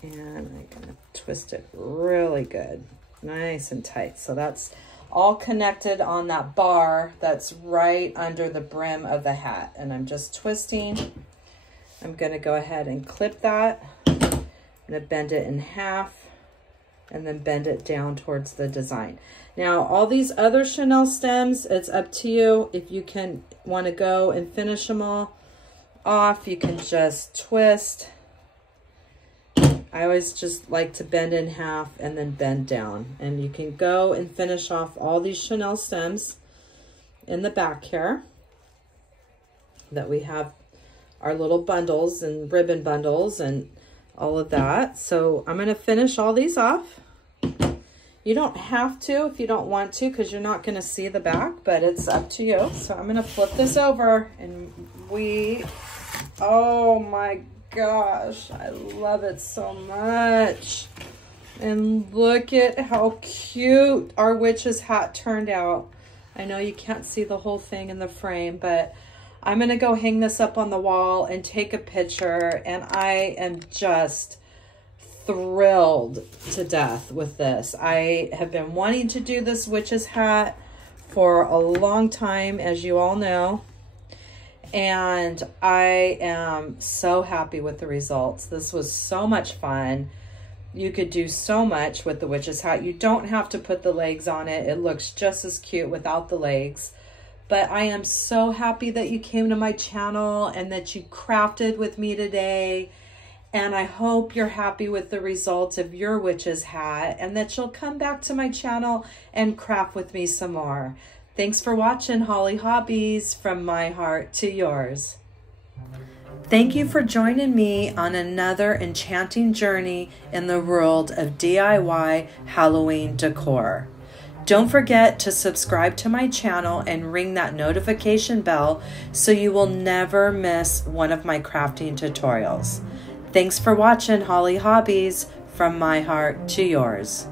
And I'm going to twist it really good, nice and tight. So that's all connected on that bar that's right under the brim of the hat. And I'm just twisting. I'm going to go ahead and clip that. I'm going to bend it in half and then bend it down towards the design. Now, all these other Chenille stems, it's up to you. If you want to go and finish them all off, you can just twist. I always just like to bend in half and then bend down. And you can go and finish off all these Chenille stems in the back here that we have our little bundles and ribbon bundles and all of that. So I'm going to finish all these off. You don't have to if you don't want to, because you're not going to see the back, but it's up to you. So I'm going to flip this over and oh my gosh, I love it so much. And look at how cute our witch's hat turned out. I know you can't see the whole thing in the frame, but I'm going to go hang this up on the wall and take a picture, and I am just thrilled to death with this. I have been wanting to do this witch's hat for a long time, as you all know, and I am so happy with the results. This was so much fun. You could do so much with the witch's hat. You don't have to put the legs on it. It looks just as cute without the legs. But I am so happy that you came to my channel and that you crafted with me today. And I hope you're happy with the results of your witch's hat and that you'll come back to my channel and craft with me some more. Thanks for watching Holly Hobbies, from my heart to yours. Thank you for joining me on another enchanting journey in the world of DIY Halloween decor. Don't forget to subscribe to my channel and ring that notification bell so you will never miss one of my crafting tutorials. Thanks for watching Holly Hobbies, from my heart to yours.